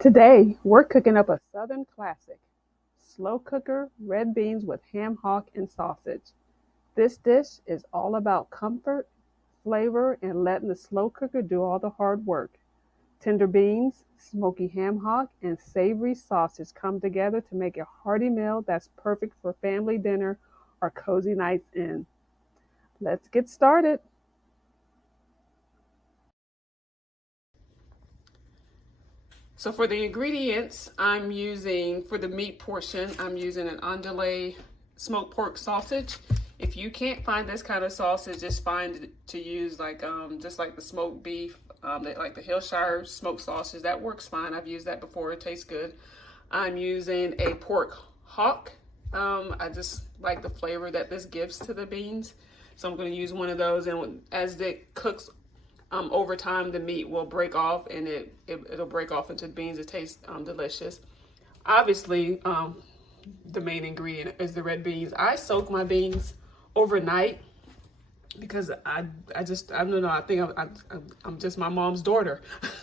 Today, we're cooking up a Southern classic, slow cooker red beans with ham hock and sausage. This dish is all about comfort, flavor, and letting the slow cooker do all the hard work. Tender beans, smoky ham hock, and savory sausage come together to make a hearty meal that's perfect for family dinner or cozy nights in. Let's get started. So for the ingredients, for the meat portion, I'm using an andouille smoked pork sausage. If you can't find this kind of sausage, just find to use just like the smoked beef, like the Hillshire smoked sausage. That works fine. I've used that before. It tastes good. I'm using a pork hock. I just like the flavor that this gives to the beans. So I'm going to use one of those, and as it cooks over time, the meat will break off, and it'll break off into beans. It tastes delicious. Obviously, the main ingredient is the red beans. I soak my beans overnight because I don't know. I think I'm just my mom's daughter.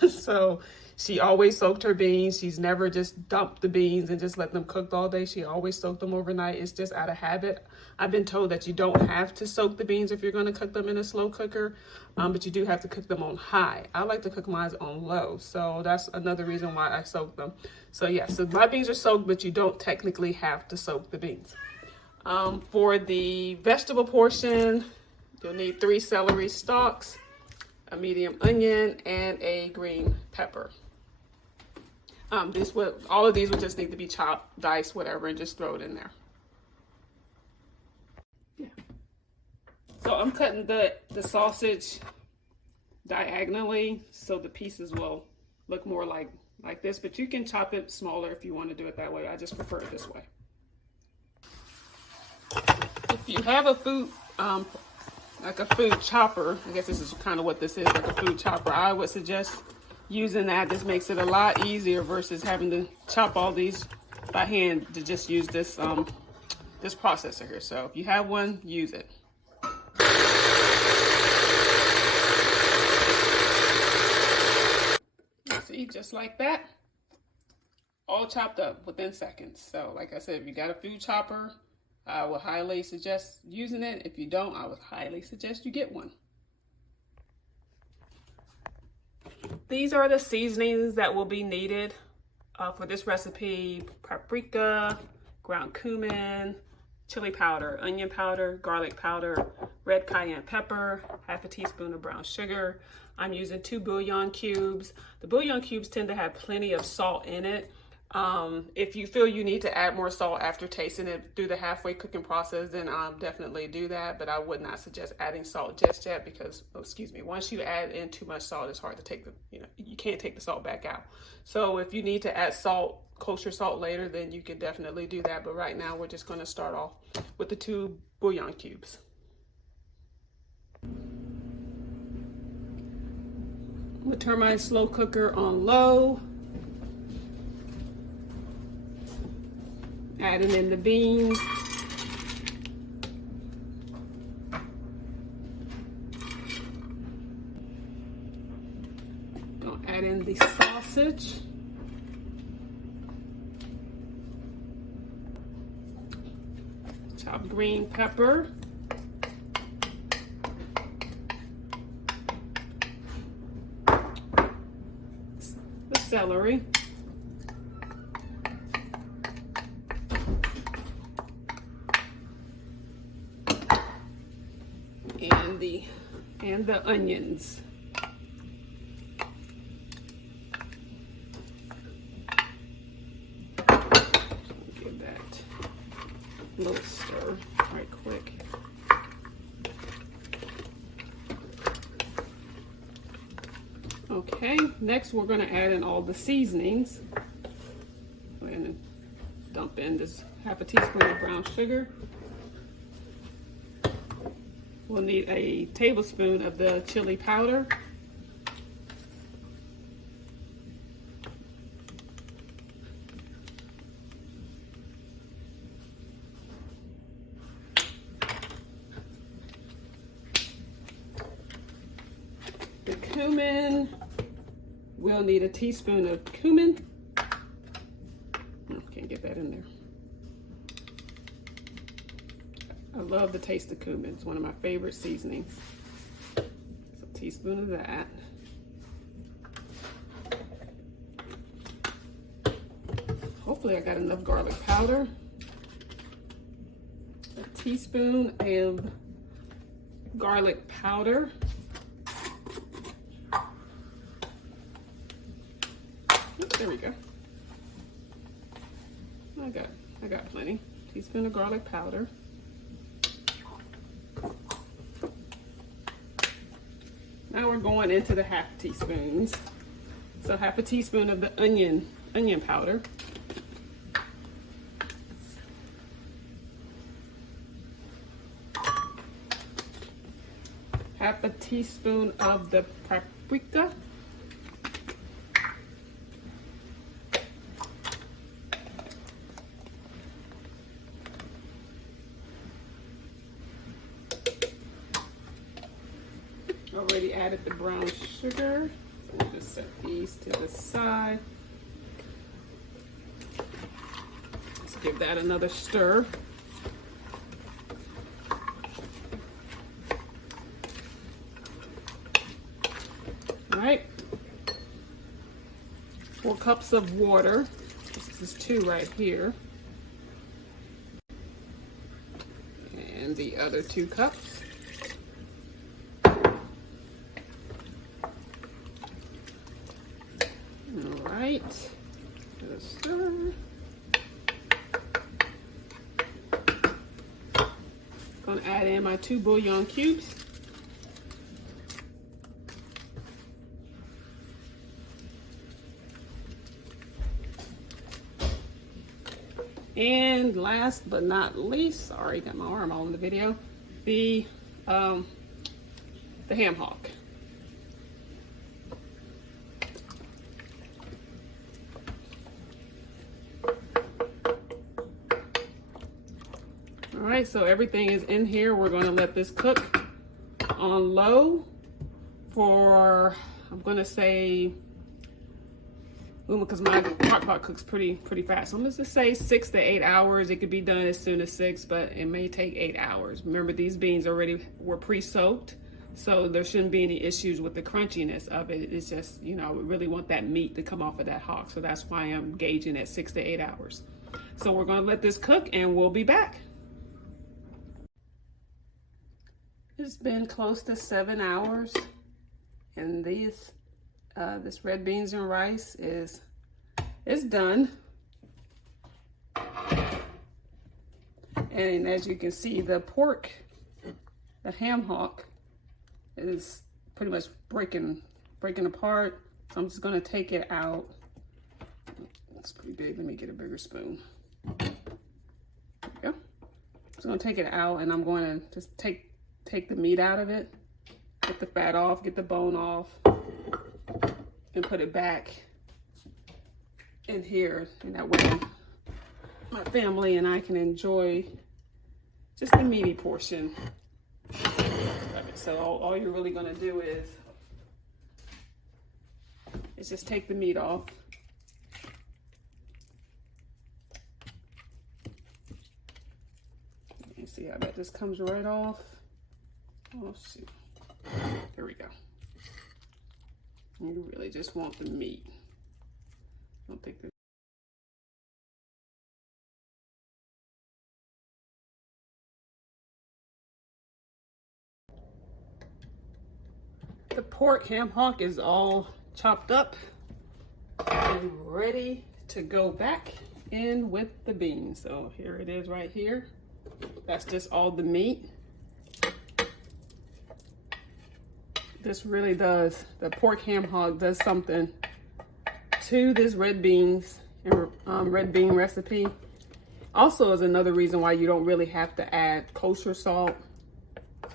So she always soaked her beans. She's never just dumped the beans and just let them cook all day. She always soaked them overnight. It's just out of habit. I've been told that you don't have to soak the beans if you're going to cook them in a slow cooker, but you do have to cook them on high. I like to cook mine on low, so that's another reason why I soak them. So yeah, so my beans are soaked, but you don't technically have to soak the beans. For the vegetable portion, you'll need 3 celery stalks, a medium onion, and a green pepper. All of these would just need to be chopped, diced, whatever, and just throw it in there. Yeah. So I'm cutting the sausage diagonally so the pieces will look more like this, but you can chop it smaller if you want to do it that way. I just prefer it this way. If you have a food, like a food chopper, I guess this is kind of what this is, like a food chopper, I would suggest using that. This makes it a lot easier versus having to chop all these by hand, to just use this this processor here. So if you have one, use it. See, just like that, all chopped up within seconds. So like I said, if you got a food chopper, I would highly suggest using it. If you don't, I would highly suggest you get one. These are the seasonings that will be needed for this recipe: paprika, ground cumin, chili powder, onion powder, garlic powder, red cayenne pepper, half a teaspoon of brown sugar. I'm using 2 bouillon cubes. The bouillon cubes tend to have plenty of salt in it. If you feel you need to add more salt after tasting it through the halfway cooking process, then definitely do that. But I would not suggest adding salt just yet because, once you add in too much salt, it's hard to take you can't take the salt back out. So if you need to add salt, kosher salt later, then you can definitely do that. But right now, we're just going to start off with the 2 bouillon cubes. I'm going to turn my slow cooker on low. Adding in the beans. Gonna add in the sausage. Chopped green pepper. The celery. And the onions. Give that a little stir right quick. Okay, next we're going to add in all the seasonings. Go ahead and dump in this half a teaspoon of brown sugar. We'll need a tablespoon of the chili powder. The cumin, we'll need a teaspoon of cumin. Can't get that in there. I love the taste of cumin. It's one of my favorite seasonings. So a teaspoon of that. Hopefully I got enough garlic powder. A teaspoon of garlic powder. There we go. I got plenty. Teaspoon of garlic powder. Now we're going into the half teaspoons. So half a teaspoon of the onion powder. Half a teaspoon of the paprika. Already added the brown sugar. So we'll just set these to the side. Let's give that another stir. All right. 4 cups of water. This is 2 right here. And the other 2 cups. Right, give it a stir. Gonna add in my 2 bouillon cubes. And last but not least, sorry, got my arm all in the video, the ham hock. All right, so everything is in here. We're going to let this cook on low for, I'm going to say, because my crockpot cooks pretty fast. So I'm just going to say 6 to 8 hours. It could be done as soon as 6, but it may take 8 hours. Remember, these beans already were pre-soaked, so there shouldn't be any issues with the crunchiness of it. It's just, you know, we really want that meat to come off of that hock. So that's why I'm gauging at 6 to 8 hours. So we're going to let this cook and we'll be back. It's been close to 7 hours, and this red beans and rice is done. And as you can see, the pork, the ham hock, is pretty much breaking apart. So I'm just going to take it out. It's pretty big. Let me get a bigger spoon. There we go. I'm just going to take it out, and I'm going to just take the meat out of it, get the fat off, get the bone off, and put it back in here. And that way my family and I can enjoy just the meaty portion of it. So all you're really gonna do is just take the meat off. You see how that just comes right off. Oh, shoot. There we go. You really just want the meat. I don't think the pork ham hock is all chopped up and ready to go back in with the beans. So here it is right here. That's just all the meat. This really does, the pork ham hock does something to this red beans and red bean recipe. Also is another reason why you don't really have to add kosher salt,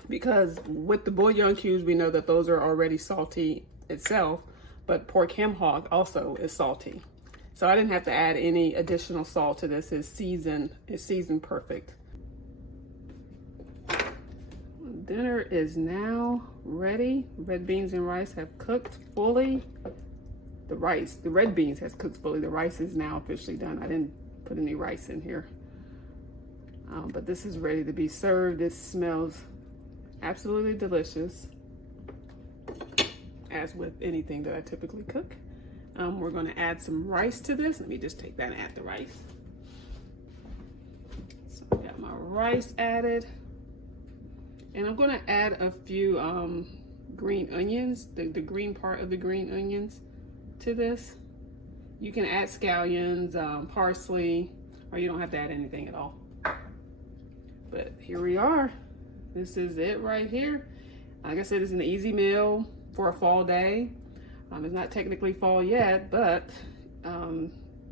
because with the bouillon cubes, we know that those are already salty itself, but pork ham hock also is salty. So I didn't have to add any additional salt to this. It's seasoned perfect. Dinner is now ready. Red beans and rice have cooked fully. The red beans has cooked fully. The rice is now officially done. I didn't put any rice in here. But this is ready to be served. This smells absolutely delicious, as with anything that I typically cook. We're going to add some rice to this. Let me just take that and add the rice. So I got my rice added, and I'm going to add a few green onions, the green part of the green onions to this. You can add scallions, parsley, or you don't have to add anything at all. But here we are. This is it right here. Like I said, it's an easy meal for a fall day. It's not technically fall yet, but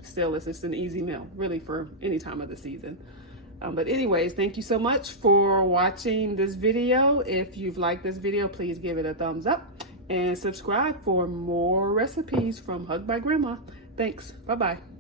still, it's just an easy meal, really, for any time of the season. But anyways, thank you so much for watching this video. If you've liked this video, please give it a thumbs up and subscribe for more recipes from Hug by Grandma. Thanks. Bye-bye.